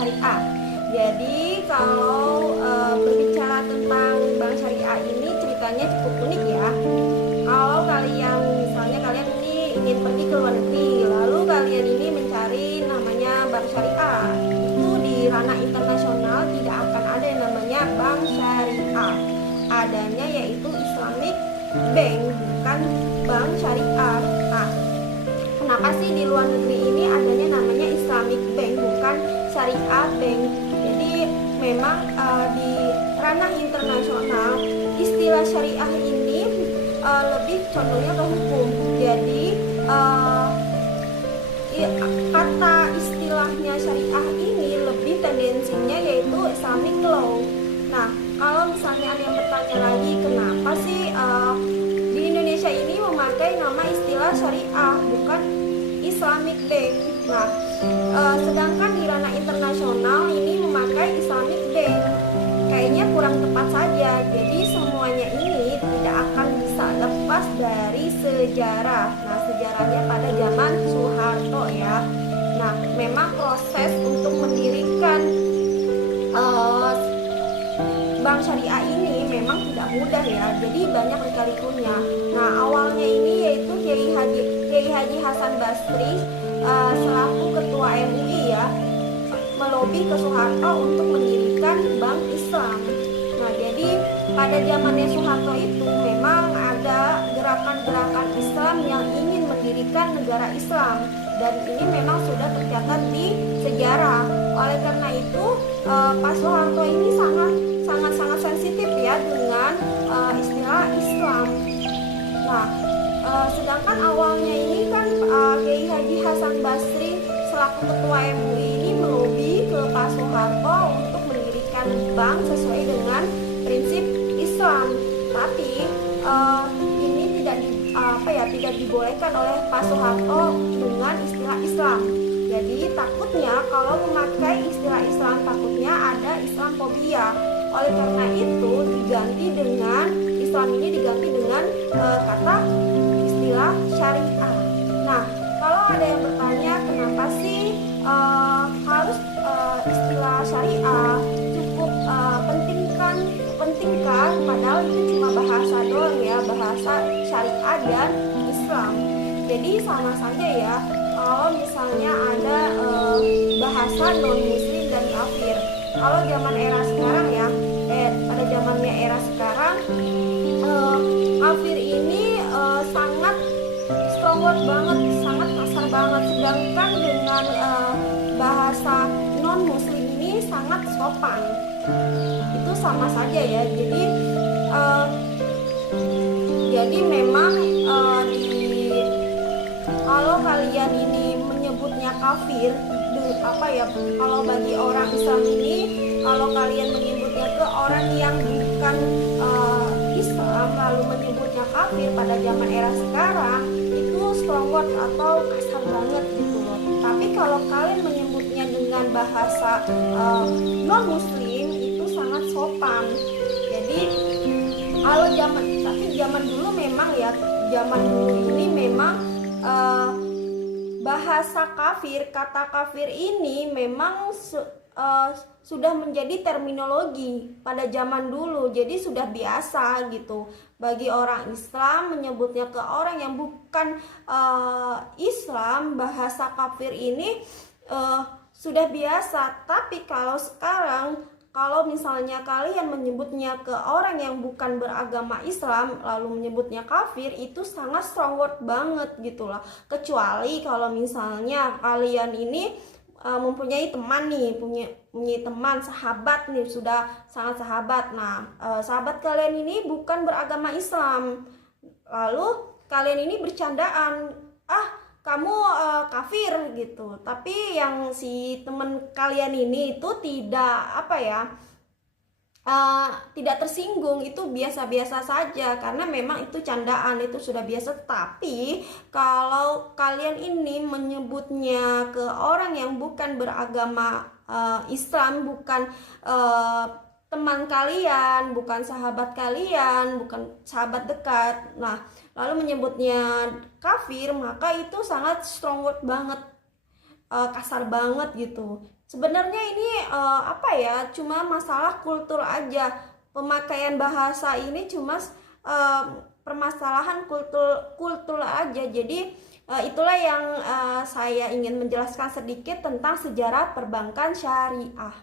syariah. Jadi kalau berbicara tentang bank syariah ini ceritanya cukup unik ya. Kalau kalian ini ingin pergi ke luar negeri, lalu kalian ini mencari namanya bank syariah, itu di ranah internasional tidak akan ada yang namanya bank syariah. Adanya yaitu Islamic Bank, bukan bank syariah. Nah, kenapa sih di luar negeri ini adanya namanya Islamic Bank bukan Syariah Bank? Jadi memang di ranah internasional istilah syariah ini lebih condongnya ke hukum. Jadi kata istilahnya syariah ini lebih tendensinya yaitu Islamic law. Nah, kalau misalnya ada yang bertanya lagi kenapa sih di Indonesia ini memakai nama istilah syariah bukan Islamic Bank. Nah, sedangkan di ranah internasional ini memakai Islamic Bank, kayaknya kurang tepat saja. Jadi semuanya ini tidak akan bisa lepas dari sejarah. Nah, sejarahnya pada zaman Soeharto ya. Nah, memang proses untuk mendirikan bank syariah ini memang tidak mudah ya. Jadi banyak lika-likunya. Nah, awalnya ini yaitu Kiai Haji Hasan Basri selaku ketua MUI ya melobi ke Soeharto untuk mendirikan bank Islam. Nah, jadi pada zamannya Soeharto itu memang ada gerakan-gerakan Islam yang ingin mendirikan negara Islam, dan ini memang sudah tercatat di sejarah. Oleh karena itu Pak Soeharto ini sangat sensitif ya dengan istilah Islam. Nah, sedangkan awalnya ini kan Kiai Haji Hasan Basri selaku ketua MUI ini melobi ke Pak Soeharto untuk mendirikan bank sesuai dengan prinsip Islam. Tapi ini tidak dibolehkan oleh Pak Soeharto dengan istilah Islam. Jadi takutnya kalau memakai istilah Islam takutnya ada Islamfobia. Oleh karena itu Islam ini diganti dengan kata istilah syariah. Nah, kalau ada yang bertanya kenapa sih harus istilah syariah, cukup pentingkah padahal itu cuma bahasa doang ya, bahasa syariah dan Islam. Jadi sama saja ya kalau misalnya ada bahasa non muslim dan kafir. Kalau zaman era sekarang ya, pada zamannya era sekarang kafir ini sangat strong word banget, sangat kasar banget. Sedangkan dengan bahasa non muslim ini sangat sopan. Itu sama saja ya. Jadi memang kalau kalian ini menyebutnya kafir, kalau bagi orang Islam ini, kalau kalian menyebutnya ke orang yang bukan Islam lalu menyebutnya kafir pada zaman era sekarang, itu strong word atau kasar banget gitu loh. Tapi kalau kalian menyebutnya dengan bahasa non muslim itu sangat sopan. Jadi zaman dulu memang ya, zaman dulu ini memang bahasa kafir, kata kafir ini memang sudah menjadi terminologi pada zaman dulu. Jadi sudah biasa gitu bagi orang Islam menyebutnya ke orang yang bukan Islam, bahasa kafir ini sudah biasa. Tapi kalau sekarang, kalau misalnya kalian menyebutnya ke orang yang bukan beragama Islam lalu menyebutnya kafir, itu sangat strong word banget gitu loh. Kecuali kalau misalnya kalian ini mempunyai teman nih, punya teman, sahabat nih, sudah sangat sahabat. Nah, sahabat kalian ini bukan beragama Islam, lalu kalian ini bercandaan, kamu kafir gitu. Tapi yang si teman kalian ini itu tidak tersinggung, itu biasa-biasa saja karena memang itu candaan, itu sudah biasa. Tapi kalau kalian ini menyebutnya ke orang yang bukan beragama Islam, bukan teman kalian, bukan sahabat kalian, bukan sahabat dekat, nah lalu menyebutnya kafir, maka itu sangat strong word banget. kasar banget gitu. Sebenarnya ini apa ya, cuma masalah kultur aja. Pemakaian bahasa ini cuma permasalahan kultur aja. Jadi itulah yang saya ingin menjelaskan sedikit tentang sejarah perbankan syariah.